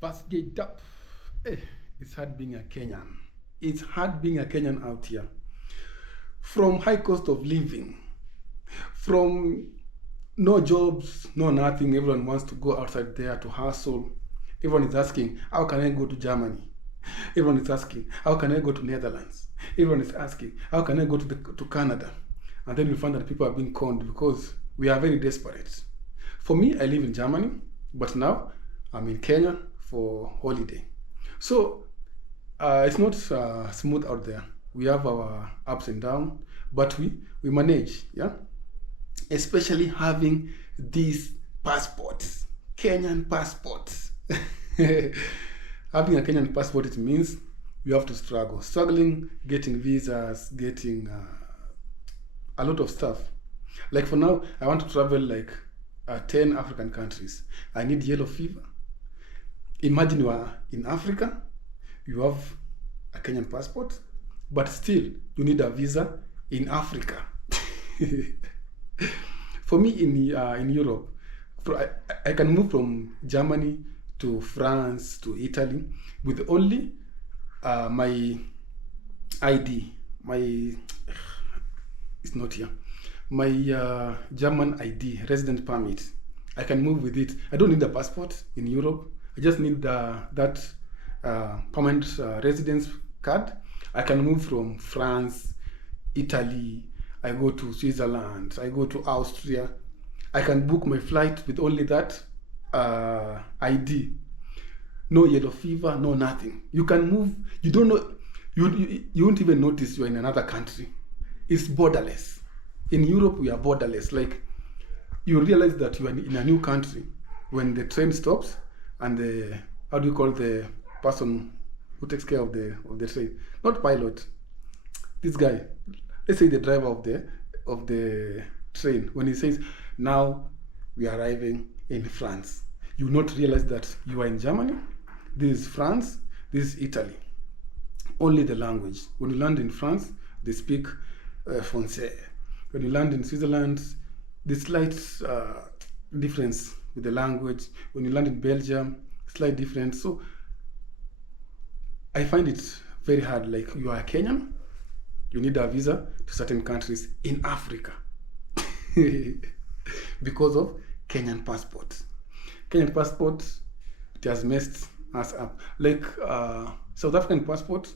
First gate up. It's hard being a Kenyan. It's hard being a Kenyan out here. From high cost of living, from no jobs, no nothing. Everyone wants to go outside there to hustle. Everyone is asking, how can I go to Germany? Everyone is asking, how can I go to Netherlands? Everyone is asking, how can I go to Canada? And then we find that people are being conned because we are very desperate. For me, I live in Germany, but now I'm in Kenya for holiday. So it's not smooth out there. We have our ups and downs, but we manage, yeah? Especially having these passports, Kenyan passports. Having a Kenyan passport, it means you have to struggle. Struggling, getting visas, getting a lot of stuff. Like for now, I want to travel like 10 African countries. I need yellow fever. Imagine you are in Africa, you have a Kenyan passport, but still you need a visa in Africa. For me in Europe, I can move from Germany to France to Italy with only my ID, it's not here, my German ID, resident permit. I can move with it. I don't need a passport in Europe. I just need that permanent residence card. I can move from France, Italy, I go to Switzerland, I go to Austria. I can book my flight with only that ID. No yellow fever, no nothing. You can move, you don't know, you won't even notice you're in another country. It's borderless. In Europe, we are borderless. Like, you realize that you are in a new country when the train stops and the, how do you call the person who takes care of the train? Not pilot. This guy, let's say the driver of the train, when he says, now we are arriving in France, you not realize that you are in Germany, this is France, this is Italy. Only the language. When you land in France, they speak Francais. When you land in Switzerland, the slight difference with the language. When you land in Belgium, slight difference. So I find it very hard. Like, you are a Kenyan, you need a visa to certain countries in Africa because of Kenyan passports. Kenyan passport, it has messed us up. Like South African passport,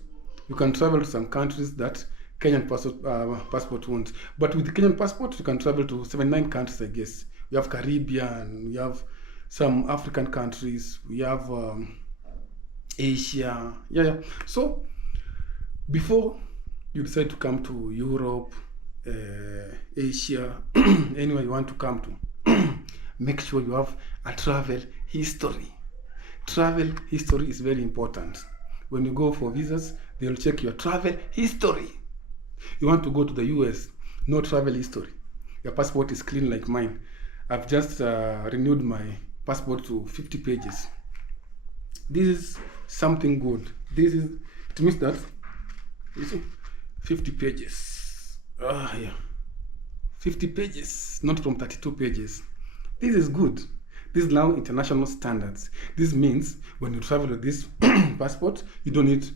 you can travel to some countries that Kenyan passport won't. But with the Kenyan passport, you can travel to 79 countries, I guess. We have Caribbean, we have some African countries, we have Asia. Yeah. So before you decide to come to Europe, Asia, anywhere you want to come to, make sure you have a travel history. Travel history is very important. When you go for visas, they'll check your travel history. You want to go to the US, no travel history. Your passport is clean like mine. I've just renewed my passport to 50 pages. This is something good. It means that, you see, 50 pages. Yeah. 50 pages, not from 32 pages. This is good. This is now international standards. This means when you travel with this passport, you don't need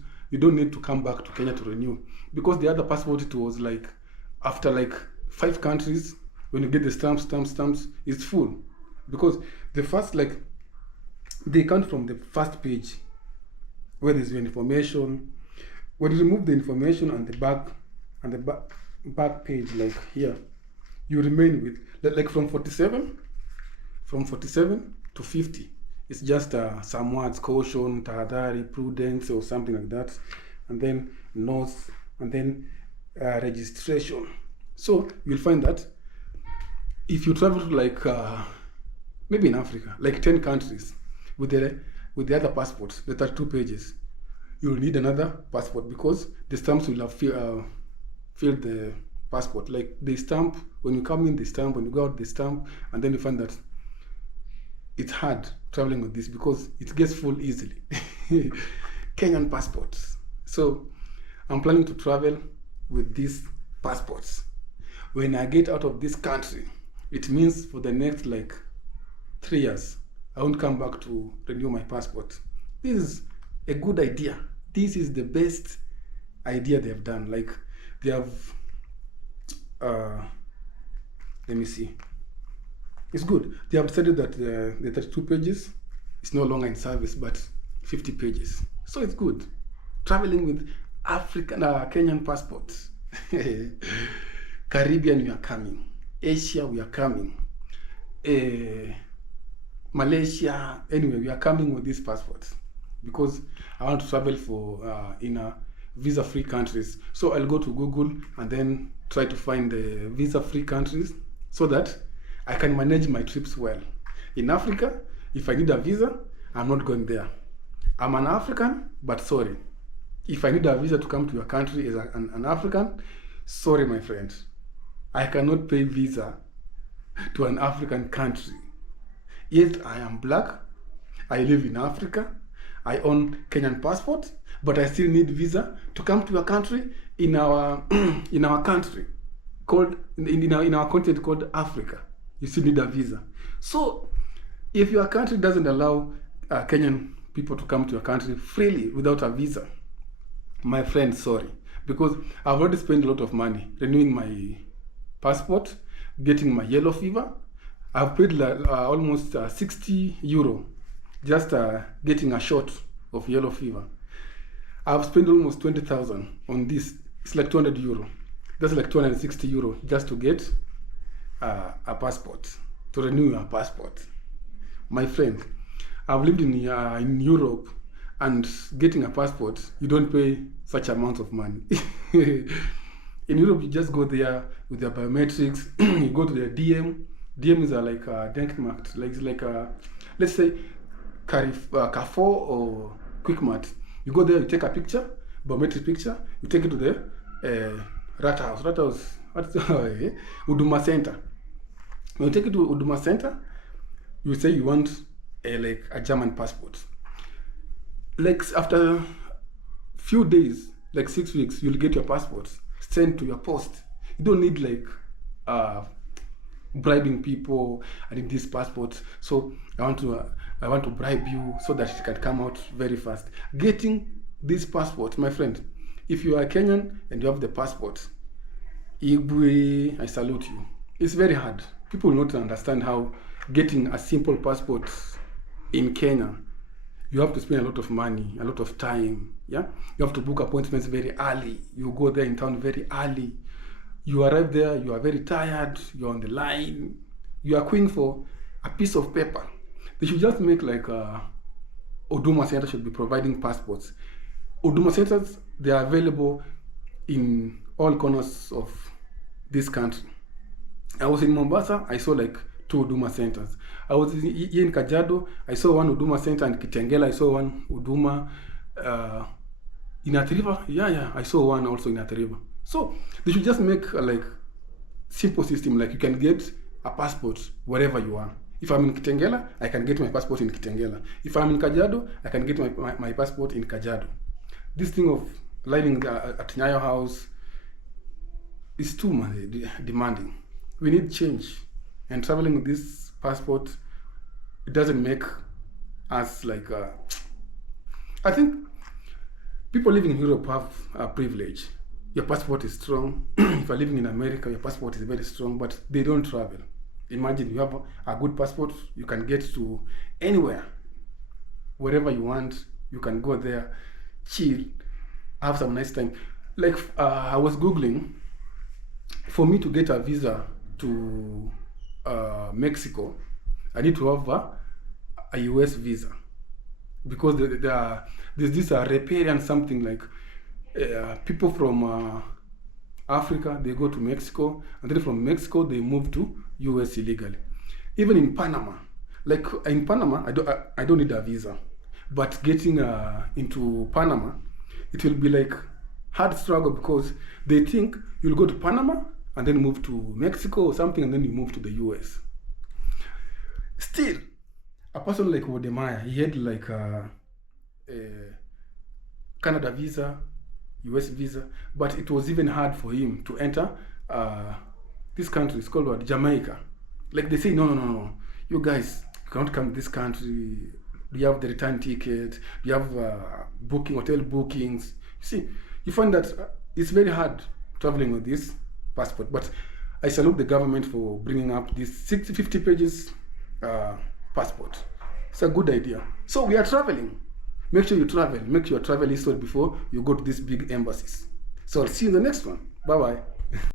to come back to Kenya to renew. Because the other passport, it was like, after like 5 countries, when you get the stamps, it's full. Because the first, like, they count from the first page where there's your information. When you remove the information and the back page, like here, you remain with, like, from 47 to 50. It's just some words: caution, tahadhari, prudence, or something like that. And then notes, and then registration. So you'll find that if you travel to, like, maybe in Africa, like 10 countries with the other passport, the 32 pages, you'll need another passport because the stamps will have filled the passport. Like, they stamp, when you come in, they stamp, when you go out, they stamp, and then you find that it's hard traveling with this because it gets full easily. Kenyan passports. So I'm planning to travel with these passports. When I get out of this country, it means for the next like 3 years, I won't come back to renew my passport. this is a good idea. This is the best idea they've done. Like they have, let me see. It's good. They have decided that the 32 pages is no longer in service, but 50 pages. So it's good. Traveling with African, Kenyan passports. Caribbean, we are coming. Asia, we are coming. Malaysia, anyway, we are coming with these passports because I want to travel for in visa-free countries. So I'll go to Google and then try to find the visa-free countries so that I can manage my trips well. In Africa, if I need a visa, I'm not going there. I'm an African, but sorry. If I need a visa to come to your country as an African, sorry, my friend. I cannot pay visa to an African country. Yes, I am black. I live in Africa. I own Kenyan passport, but I still need visa to come to a country in our in our country called in our continent called Africa. You still need a visa. So, if your country doesn't allow Kenyan people to come to your country freely without a visa, my friend, sorry, because I've already spent a lot of money renewing my passport, getting my yellow fever. I've paid almost 60 euro just getting a shot of yellow fever. I've spent almost 20,000 on this. It's like 200 euro. That's like 260 euro just to get a passport, to renew your passport. My friend, I've lived in Europe, and getting a passport, you don't pay such amounts of money. In Europe, you just go there with your biometrics. You go to the DM. DM is like a Denkmarkt, like let's say Carrefour or Quickmart. You go there, you take a picture, biometric picture. You take it to the Rathaus, Huduma Center. When you take it to Huduma Center, you say you want like a German passport. Like after few days, like 6 weeks, you'll get your passport sent to your post. You don't need like bribing people. I need this passport, so I want to bribe you so that it can come out very fast. Getting this passport, my friend, if you are Kenyan and you have the passport, Igwe, I salute you. It's very hard. People will not understand how getting a simple passport in Kenya, you have to spend a lot of money, a lot of time. Yeah, you have to book appointments very early. You go there in town very early. You arrive there, you are very tired. You're on the line. You are queuing for a piece of paper. They should just make like Huduma Center should be providing passports. Huduma Centers, they are available in all corners of this country. I was in Mombasa, I saw like 2 Huduma Centers. I was here in Kajiado, I saw 1 Huduma Center, and Kitengela, I saw 1 Huduma. In Athi River, yeah, I saw 1 also in Athi River. So they should just make like simple system, like you can get a passport wherever you are. If I'm in Kitengela, I can get my passport in Kitengela. If I'm in Kajiado, I can get my passport in Kajiado. This thing of lining at Nyayo House is too demanding. We need change. And traveling with this passport, it doesn't make us like... I think people living in Europe have a privilege. Your passport is strong. If you're living in America, your passport is very strong, but they don't travel. Imagine you have a good passport, you can get to anywhere, wherever you want. You can go there, chill, have some nice time. Like I was Googling, for me to get a visa to Mexico, I need to have a US visa, because there's this riparian something like people from Africa, they go to Mexico, and then from Mexico they move to US illegally. Even in Panama, like in Panama, I don't need a visa, but getting into Panama, it will be like hard struggle, because they think you'll go to Panama and then move to Mexico or something, and then you move to the US. Still, a person like Wodemaya, he had like a Canada visa, US visa, but it was even hard for him to enter this country. It's called what? Jamaica. Like they say, no, you guys, you cannot come to this country. Do you have the return ticket? Do you have booking, hotel bookings? You see, you find that it's very hard traveling with this passport. But I salute the government for bringing up this 50 pages passport. It's a good idea. So we are traveling. Make sure you travel. Make your travel history before you go to these big embassies. So I'll see you in the next one. Bye-bye.